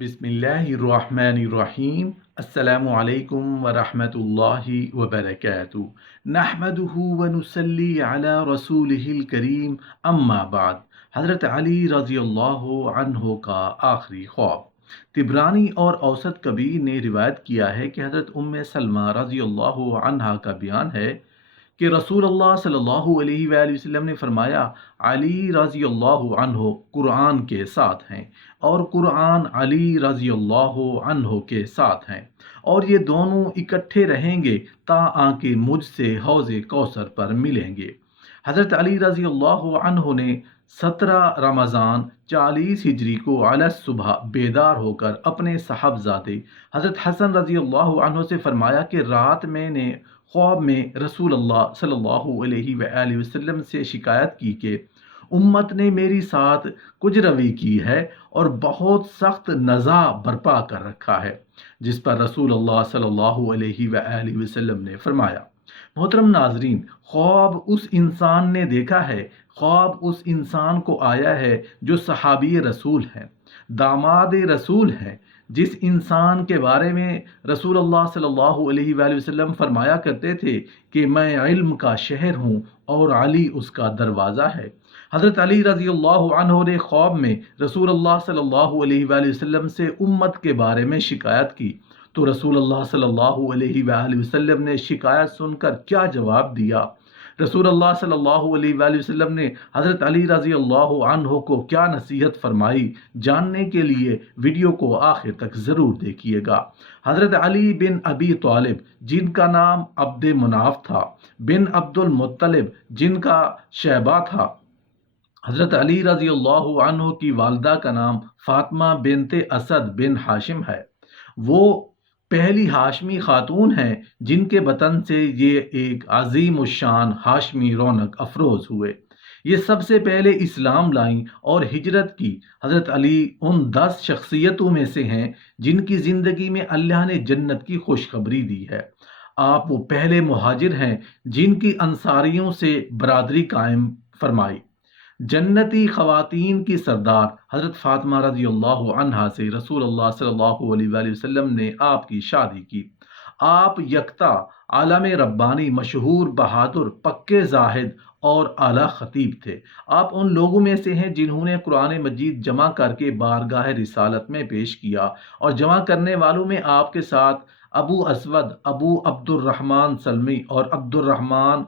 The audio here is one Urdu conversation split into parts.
بسم اللہ الرحمن الرحیم۔ السلام علیکم ورحمۃ اللہ وبرکاتہ۔ نحمدہ ونصلی علی رسولہ الکریم، اما بعد۔ حضرت علی رضی اللہ عنہ کا آخری خواب۔ طبرانی اور اوسط کبیر نے روایت کیا ہے کہ حضرت سلمہ رضی اللہ عنہا کا بیان ہے کہ رسول اللہ صلی اللہ علیہ وآلہ وسلم نے فرمایا، علی رضی اللہ عنہ قرآن کے ساتھ ہیں اور قرآن علی رضی اللہ عنہ کے ساتھ ہیں، اور یہ دونوں اکٹھے رہیں گے تاں کہ مجھ سے حوض کوثر پر ملیں گے۔ حضرت علی رضی اللہ عنہ نے 17 رمضان 40 ہجری کو علی صبح بیدار ہو کر اپنے صاحبزادے حضرت حسن رضی اللہ عنہ سے فرمایا کہ رات میں نے خواب میں رسول اللہ صلی اللہ علیہ وآلہ وسلم سے شکایت کی کہ امت نے میری ساتھ کچھ روی کی ہے اور بہت سخت نزاع برپا کر رکھا ہے، جس پر رسول اللہ صلی اللہ علیہ وآلہ وسلم نے فرمایا، محترم ناظرین، خواب اس انسان نے دیکھا ہے، خواب اس انسان کو آیا ہے جو صحابی رسول ہے، داماد رسول ہے، جس انسان کے بارے میں رسول اللہ صلی اللہ علیہ وآلہ وسلم فرمایا کرتے تھے کہ میں علم کا شہر ہوں اور علی اس کا دروازہ ہے۔ حضرت علی رضی اللہ عنہ نے خواب میں رسول اللہ صلی اللہ علیہ وآلہ وسلم سے امت کے بارے میں شکایت کی، تو رسول اللہ صلی اللہ علیہ وآلہ وسلم نے شکایت سن کر کیا جواب دیا؟ رسول اللہ صلی اللہ علیہ وآلہ وسلم نے حضرت علی رضی اللہ عنہ کو کیا نصیحت فرمائی؟ جاننے کے لیے ویڈیو کو آخر تک ضرور دیکھیے گا۔ حضرت علی بن ابی طالب، جن کا نام عبد مناف تھا، بن عبد المطلب، جن کا شیبہ تھا۔ حضرت علی رضی اللہ عنہ کی والدہ کا نام فاطمہ بنت اسد بن ہاشم ہے۔ وہ پہلی ہاشمی خاتون ہیں جن کے بطن سے یہ ایک عظیم الشان ہاشمی رونق افروز ہوئے۔ یہ سب سے پہلے اسلام لائیں اور ہجرت کی۔ حضرت علی ان 10 شخصیتوں میں سے ہیں جن کی زندگی میں اللہ نے جنت کی خوشخبری دی ہے۔ آپ وہ پہلے مہاجر ہیں جن کی انصاریوں سے برادری قائم فرمائی۔ جنتی خواتین کی سردار حضرت فاطمہ رضی اللہ عنہا سے رسول اللہ صلی اللہ علیہ وآلہ وسلم نے آپ کی شادی کی۔ آپ یکتا عالم ربانی، مشہور، بہادر، پکے زاہد اور اعلیٰ خطیب تھے۔ آپ ان لوگوں میں سے ہیں جنہوں نے قرآن مجید جمع کر کے بارگاہ رسالت میں پیش کیا، اور جمع کرنے والوں میں آپ کے ساتھ ابو اسود، ابو عبد الرحمن سلمی اور عبد الرحمن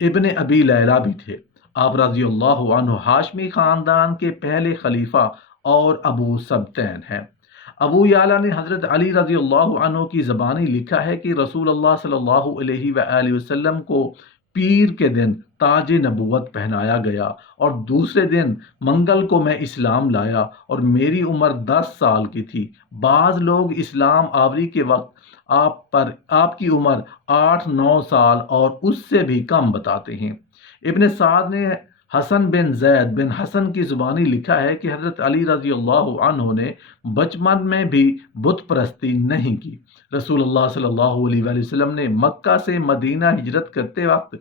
ابن ابی لیلہ بھی تھے۔ آپ رضی اللہ عنہ ہاشمی خاندان کے پہلے خلیفہ اور ابو سبتین ہیں۔ ابو یعلا نے حضرت علی رضی اللہ عنہ کی زبانی لکھا ہے کہ رسول اللہ صلی اللہ علیہ وآلہ وسلم کو پیر کے دن تاج نبوت پہنایا گیا، اور دوسرے دن منگل کو میں اسلام لایا اور میری عمر 10 سال کی تھی۔ بعض لوگ اسلام آوری کے وقت آپ کی عمر 8-9 سال اور اس سے بھی کم بتاتے ہیں۔ ابن سعد نے حسن بن زید بن حسن کی زبانی لکھا ہے کہ حضرت علی رضی اللہ عنہ نے بچپن میں بھی بت پرستی نہیں کی۔ رسول اللہ صلی اللہ علیہ وآلہ وسلم نے مکہ سے مدینہ ہجرت کرتے وقت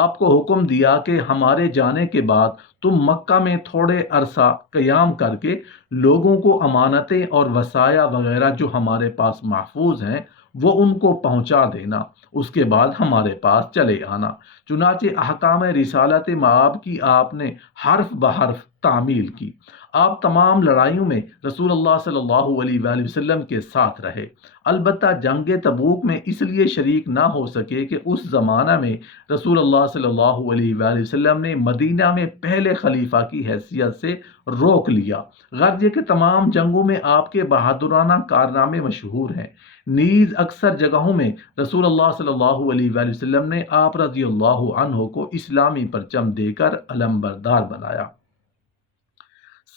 آپ کو حکم دیا کہ ہمارے جانے کے بعد تم مکہ میں تھوڑے عرصہ قیام کر کے لوگوں کو امانتیں اور وصایا وغیرہ جو ہمارے پاس محفوظ ہیں وہ ان کو پہنچا دینا، اس کے بعد ہمارے پاس چلے آنا۔ چنانچہ احکام رسالت مآب کی آپ نے حرف بحرف تعمیل کی۔ آپ تمام لڑائیوں میں رسول اللہ صلی اللہ علیہ وآلہ وسلم کے ساتھ رہے، البتہ جنگ تبوک میں اس لیے شریک نہ ہو سکے کہ اس زمانہ میں رسول اللہ صلی اللہ علیہ وآلہ وسلم نے مدینہ میں پہلے خلیفہ کی حیثیت سے روک لیا۔ غرض یہ کہ تمام جنگوں میں آپ کے بہادرانہ کارنامے مشہور ہیں۔ نیز اکثر جگہوں میں رسول اللہ صلی اللہ علیہ وآلہ وسلم نے آپ رضی اللہ عنہ کو اسلامی پرچم دے کر علمبردار بنایا۔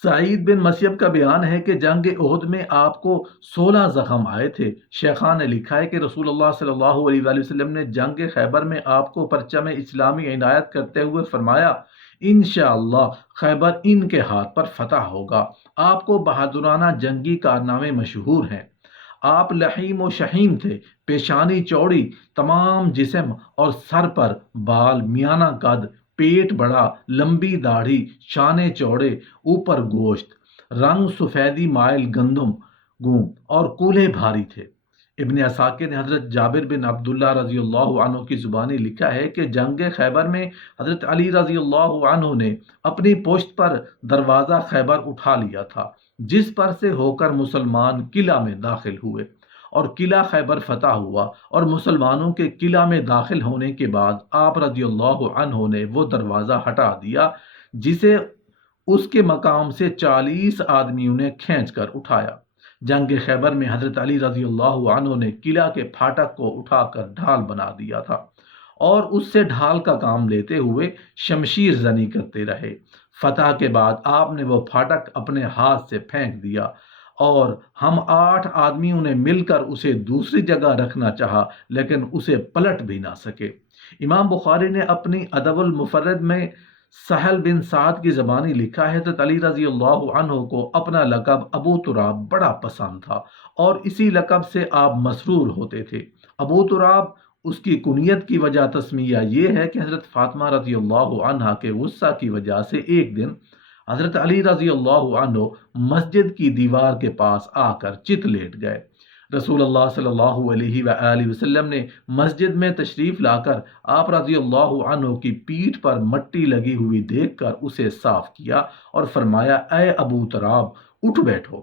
سعید بن مسیب کا بیان ہے کہ جنگ احد میں آپ کو 16 زخم آئے تھے۔ شیخان نے لکھا ہے کہ رسول اللہ صلی اللہ علیہ وآلہ وسلم نے جنگ خیبر میں آپ کو پرچم اسلامی عنایت کرتے ہوئے فرمایا، انشاءاللہ خیبر ان کے ہاتھ پر فتح ہوگا۔ آپ کو بہادرانہ جنگی کارنامے مشہور ہیں۔ آپ لحیم و شحیم تھے، پیشانی چوڑی، تمام جسم اور سر پر بال، میانہ قد، پیٹ بڑا، لمبی داڑھی، شانے چوڑے، اوپر گوشت، رنگ سفیدی مائل گندم، گوں اور کولہے بھاری تھے۔ ابن عساکر نے حضرت جابر بن عبداللہ رضی اللہ عنہ کی زبانی لکھا ہے کہ جنگ خیبر میں حضرت علی رضی اللہ عنہ نے اپنی پشت پر دروازہ خیبر اٹھا لیا تھا، جس پر سے ہو کر مسلمان قلعہ میں داخل ہوئے، اور قلعہ خیبر فتح ہوا، اور مسلمانوں کے قلعہ میں داخل ہونے کے بعد آپ رضی اللہ عنہ نے وہ دروازہ ہٹا دیا جسے اس کے مقام سے 40 آدمیوں نے کھینچ کر اٹھایا۔ جنگ خیبر میں حضرت علی رضی اللہ عنہ نے قلعہ کے پھاٹک کو اٹھا کر ڈھال بنا دیا تھا، اور اس سے ڈھال کا کام لیتے ہوئے شمشیر زنی کرتے رہے۔ فتح کے بعد آپ نے وہ پھاٹک اپنے ہاتھ سے پھینک دیا، اور ہم 8 آدمیوں نے مل کر اسے دوسری جگہ رکھنا چاہا، لیکن اسے پلٹ بھی نہ سکے۔ امام بخاری نے اپنی ادب المفرد میں سہل بن سعد کی زبانی لکھا ہے، حضرت علی رضی اللہ عنہ کو اپنا لقب ابو تراب بڑا پسند تھا، اور اسی لقب سے آپ مسرور ہوتے تھے۔ ابو تراب اس کی کنیت کی وجہ تسمیہ یہ ہے کہ حضرت فاطمہ رضی اللہ عنہا کے غصہ کی وجہ سے ایک دن حضرت علی رضی اللہ عنہ مسجد کی دیوار کے پاس آ کر چت لیٹ گئے۔ رسول اللہ صلی اللہ علیہ وآلہ وسلم نے مسجد میں تشریف لا کر آپ رضی اللہ عنہ کی پیٹھ پر مٹی لگی ہوئی دیکھ کر اسے صاف کیا اور فرمایا، اے ابو تراب اٹھ بیٹھو۔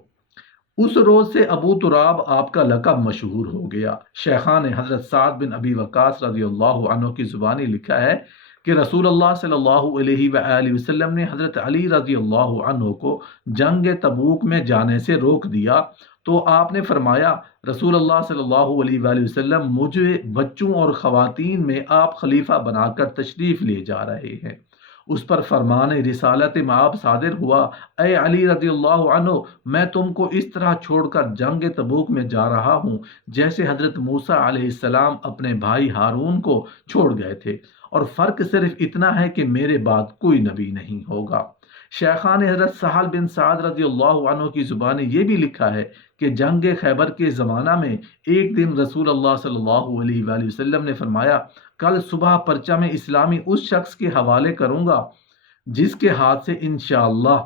اس روز سے ابو تراب آپ کا لقب مشہور ہو گیا۔ شیخان نے حضرت سعد بن ابی وقاص رضی اللہ عنہ کی زبانی لکھا ہے کہ رسول اللہ صلی اللہ علیہ وآلہ وسلم نے حضرت علی رضی اللہ عنہ کو جنگ تبوک میں جانے سے روک دیا، تو آپ نے فرمایا، رسول اللہ صلی اللہ علیہ وآلہ وسلم مجھے بچوں اور خواتین میں آپ خلیفہ بنا کر تشریف لے جا رہے ہیں۔ اس پر فرمان رسالت مآب صادر ہوا، اے علی رضی اللہ عنہ، میں تم کو اس طرح چھوڑ کر جنگ تبوک میں جا رہا ہوں جیسے حضرت موسیٰ علیہ السلام اپنے بھائی ہارون کو چھوڑ گئے تھے، اور فرق صرف اتنا ہے کہ میرے بعد کوئی نبی نہیں ہوگا۔ شیخان حضرت سہل بن سعد رضی اللہ عنہ کی زبانی یہ بھی لکھا ہے کہ جنگ خیبر کے زمانہ میں ایک دن رسول اللہ صلی اللہ علیہ وآلہ وسلم نے فرمایا، کل صبح پرچم اسلامی اس شخص کے حوالے کروں گا جس کے ہاتھ سے انشاءاللہ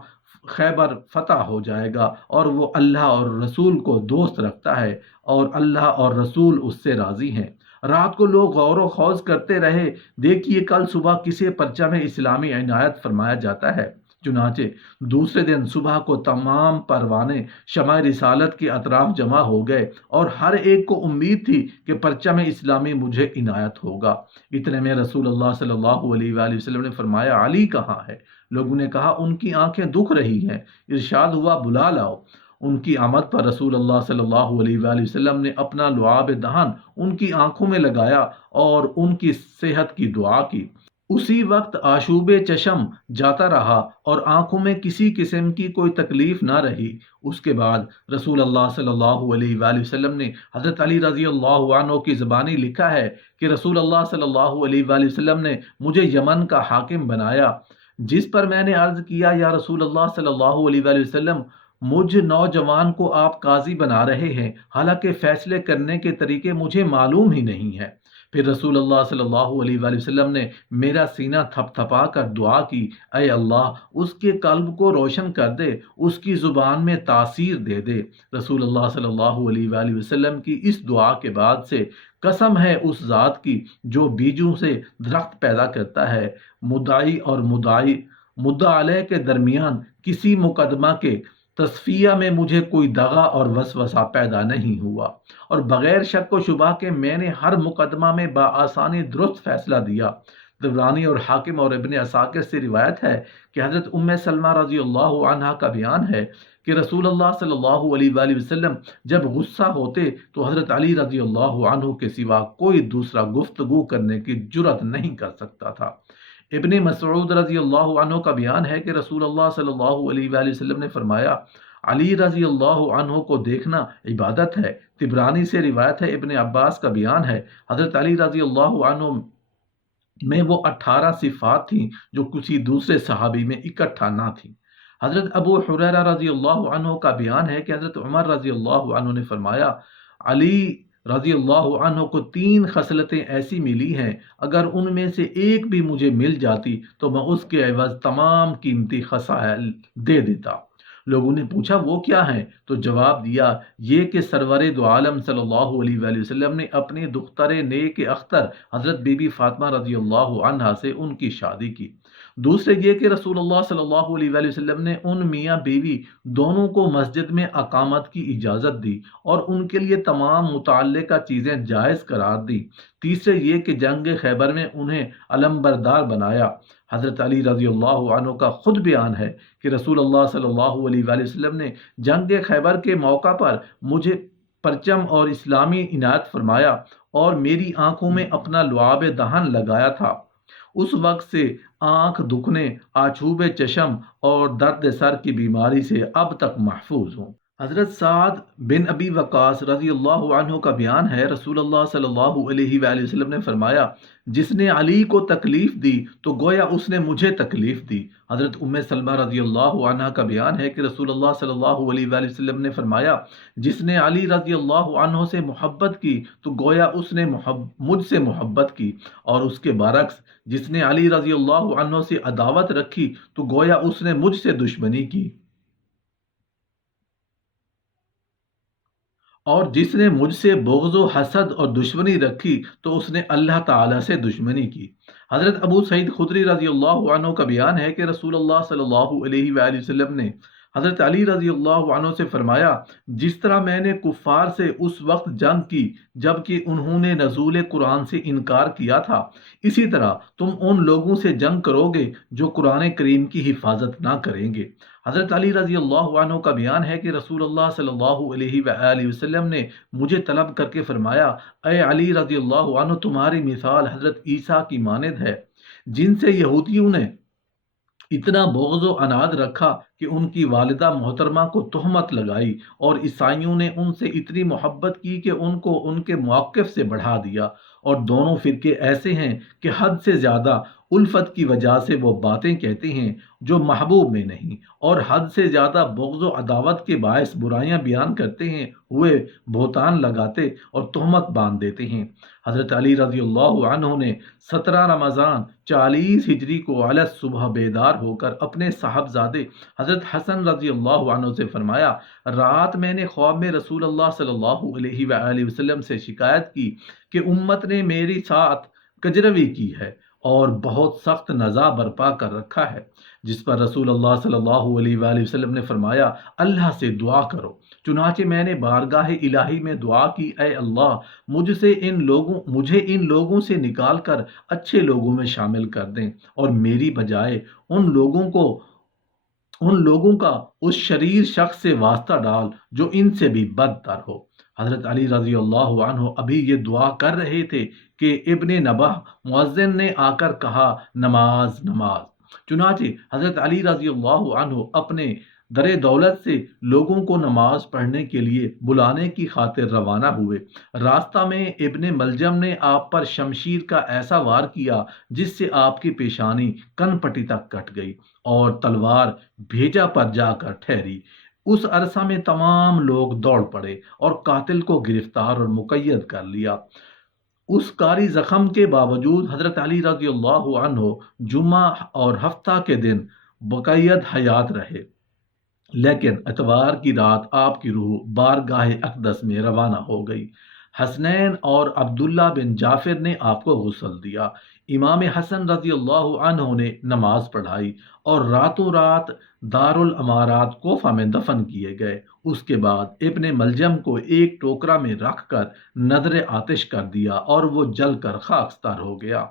خیبر فتح ہو جائے گا، اور وہ اللہ اور رسول کو دوست رکھتا ہے، اور اللہ اور رسول اس سے راضی ہیں۔ رات کو لوگ غور و خوض کرتے رہے، دیکھیے کل صبح کسے پرچم اسلامی عنایت فرمایا جاتا ہے۔ چنانچہ دوسرے دن صبح کو تمام پروانے شمع رسالت کے اطراف جمع ہو گئے، اور ہر ایک کو امید تھی کہ پرچم اسلامی مجھے عنایت ہوگا۔ اتنے میں رسول اللہ صلی اللہ علیہ وآلہ وسلم نے فرمایا، علی کہاں ہے؟ لوگوں نے کہا، ان کی آنکھیں دکھ رہی ہیں۔ ارشاد ہوا، بلا لاؤ۔ ان کی آمد پر رسول اللہ صلی اللہ علیہ وآلہ وسلم نے اپنا لعاب دہن ان کی آنکھوں میں لگایا اور ان کی صحت کی دعا کی۔ اسی وقت آشوب چشم جاتا رہا اور آنکھوں میں کسی قسم کی کوئی تکلیف نہ رہی۔ اس کے بعد رسول اللہ صلی اللہ علیہ وآلہ وسلم نے حضرت علی رضی اللہ عنہ کی زبانی لکھا ہے کہ رسول اللہ صلی اللہ علیہ وآلہ وسلم نے مجھے یمن کا حاکم بنایا، جس پر میں نے عرض کیا، یا رسول اللہ صلی اللہ علیہ وآلہ وسلم، مجھ نوجوان کو آپ قاضی بنا رہے ہیں، حالانکہ فیصلے کرنے کے طریقے مجھے معلوم ہی نہیں ہے۔ پھر رسول اللہ صلی اللہ علیہ وآلہ وسلم نے میرا سینہ تھپ تھپا کر دعا کی، اے اللہ اس کے قلب کو روشن کر دے، اس کی زبان میں تاثیر دے دے۔ رسول اللہ صلی اللہ علیہ وآلہ وسلم کی اس دعا کے بعد سے قسم ہے اس ذات کی جو بیجوں سے درخت پیدا کرتا ہے، مدعا علیہ کے درمیان کسی مقدمہ کے تصفیہ میں مجھے کوئی دغا اور وسوسہ پیدا نہیں ہوا، اور بغیر شک و شبہ کے میں نے ہر مقدمہ میں بآسانی درست فیصلہ دیا۔ طبرانی اور حاکم اور ابن عساکر سے روایت ہے کہ حضرت ام سلمہ رضی اللہ عنہا کا بیان ہے کہ رسول اللہ صلی اللہ علیہ وآلہ وسلم جب غصہ ہوتے تو حضرت علی رضی اللہ عنہ کے سوا کوئی دوسرا گفتگو کرنے کی جرت نہیں کر سکتا تھا۔ ابن مسعود رضی اللہ عنہ کا بیان ہے کہ رسول اللہ صلی اللہ علیہ وآلہ وسلم نے فرمایا، علی رضی اللہ عنہ کو دیکھنا عبادت ہے۔ طبرانی سے روایت ہے، ابن عباس کا بیان ہے، حضرت علی رضی اللہ عنہ میں وہ 18 صفات تھیں جو کسی دوسرے صحابی میں اکٹھا نہ تھیں۔ حضرت ابو حریرہ رضی اللہ عنہ کا بیان ہے کہ حضرت عمر رضی اللہ عنہ نے فرمایا، علی رضی اللہ عنہ کو 3 خصلتیں ایسی ملی ہیں، اگر ان میں سے ایک بھی مجھے مل جاتی تو میں اس کے عوض تمام قیمتی خصائل دے دیتا۔ لوگوں نے پوچھا وہ کیا ہیں؟ تو جواب دیا یہ کہ سرور دو عالم صلی اللہ علیہ وآلہ وسلم نے اپنی دختر نیک اختر حضرت بی بی فاطمہ رضی اللہ عنہا سے ان کی شادی کی۔ دوسرے یہ کہ رسول اللہ صلی اللہ علیہ وآلہ وسلم نے ان میاں بیوی دونوں کو مسجد میں اقامت کی اجازت دی اور ان کے لیے تمام متعلقہ چیزیں جائز قرار دی۔ تیسرے یہ کہ جنگ خیبر میں انہیں علمبردار بنایا۔ حضرت علی رضی اللہ عنہ کا خود بیان ہے کہ رسول اللہ صلی اللہ علیہ وآلہ وسلم نے جنگ خیبر کے موقع پر مجھے پرچم اور اسلامی عنایت فرمایا اور میری آنکھوں میں اپنا لعاب دہن لگایا تھا۔ اس وقت سے آنکھ دکھنے، آشوب چشم اور درد سر کی بیماری سے اب تک محفوظ ہوں۔ حضرت سعد بن ابی وقاص رضی اللہ عنہ کا بیان ہے رسول اللہ صلی اللہ علیہ وآلہ وسلم نے فرمایا جس نے علی کو تکلیف دی تو گویا اس نے مجھے تکلیف دی۔ حضرت ام سلمہ رضی اللہ عنہ کا بیان ہے کہ رسول اللہ صلی اللہ علیہ وآلہ وسلم نے فرمایا جس نے علی رضی اللہ عنہ سے محبت کی تو گویا اس نے مجھ سے محبت کی، اور اس کے برعکس جس نے علی رضی اللہ عنہ سے عداوت رکھی تو گویا اس نے مجھ سے دشمنی کی، اور جس نے مجھ سے بغض و حسد اور دشمنی رکھی تو اس نے اللہ تعالیٰ سے دشمنی کی۔ حضرت ابو سعید خدری رضی اللہ عنہ کا بیان ہے کہ رسول اللہ صلی اللہ علیہ وآلہ وسلم نے حضرت علی رضی اللہ عنہ سے فرمایا جس طرح میں نے کفار سے اس وقت جنگ کی جبکہ انہوں نے نزول قرآن سے انکار کیا تھا، اسی طرح تم ان لوگوں سے جنگ کرو گے جو قرآن کریم کی حفاظت نہ کریں گے۔ حضرت علی رضی اللہ عنہ کا بیان ہے کہ رسول اللہ صلی اللہ علیہ وآلہ وسلم نے مجھے طلب کر کے فرمایا اے علی رضی اللہ عنہ تمہاری مثال حضرت عیسیٰ کی مانند ہے جن سے یہودیوں نے اتنا بغض و عناد رکھا کہ ان کی والدہ محترمہ کو تہمت لگائی، اور عیسائیوں نے ان سے اتنی محبت کی کہ ان کو ان کے موقف سے بڑھا دیا، اور دونوں فرقے ایسے ہیں کہ حد سے زیادہ الفت کی وجہ سے وہ باتیں کہتے ہیں جو محبوب میں نہیں، اور حد سے زیادہ بغض و عداوت کے باعث برائیاں بیان کرتے ہیں ہوئے بہتان لگاتے اور تہمت باندھ دیتے ہیں۔ حضرت علی رضی اللہ عنہ نے 17 رمضان 40 ہجری کو علیہ صبح بیدار ہو کر اپنے صاحبزادے حضرت حسن رضی اللہ عنہ سے فرمایا رات میں نے خواب میں رسول اللہ صلی اللہ علیہ وآلہ وسلم سے شکایت کی کہ امت نے میری ساتھ کجروی کی ہے اور بہت سخت نزاع برپا کر رکھا ہے، جس پر رسول اللہ صلی اللہ علیہ وآلہ وسلم نے فرمایا اللہ سے دعا کرو۔ چنانچہ میں نے بارگاہ الہی میں دعا کی اے اللہ مجھے ان لوگوں سے نکال کر اچھے لوگوں میں شامل کر دیں، اور میری بجائے ان لوگوں کا اس شریر شخص سے واسطہ ڈال جو ان سے بھی بدتر ہو۔ حضرت علی رضی اللہ عنہ ابھی یہ دعا کر رہے تھے کہ ابن نبہ مؤذن نے آ کر کہا نماز نماز۔ چنانچہ حضرت علی رضی اللہ عنہ اپنے در دولت سے لوگوں کو نماز پڑھنے کے لیے بلانے کی خاطر روانہ ہوئے۔ راستہ میں ابن ملجم نے آپ پر شمشیر کا ایسا وار کیا جس سے آپ کی پیشانی کن پٹی تک کٹ گئی اور تلوار بھیجا پر جا کر ٹھہری۔ اس عرصہ میں تمام لوگ دوڑ پڑے اور قاتل کو گرفتار اور مقید کر لیا۔ اس کاری زخم کے باوجود حضرت علی رضی اللہ عنہ جمعہ اور ہفتہ کے دن بقید حیات رہے، لیکن اتوار کی رات آپ کی روح بارگاہ اقدس میں روانہ ہو گئی۔ حسنین اور عبداللہ بن جعفر نے آپ کو غسل دیا۔ امام حسن رضی اللہ عنہ نے نماز پڑھائی اور راتوں رات دارالامارات کوفہ میں دفن کیے گئے۔ اس کے بعد ابن ملجم کو ایک ٹوکرا میں رکھ کر نذر آتش کر دیا اور وہ جل کر خاکستار ہو گیا۔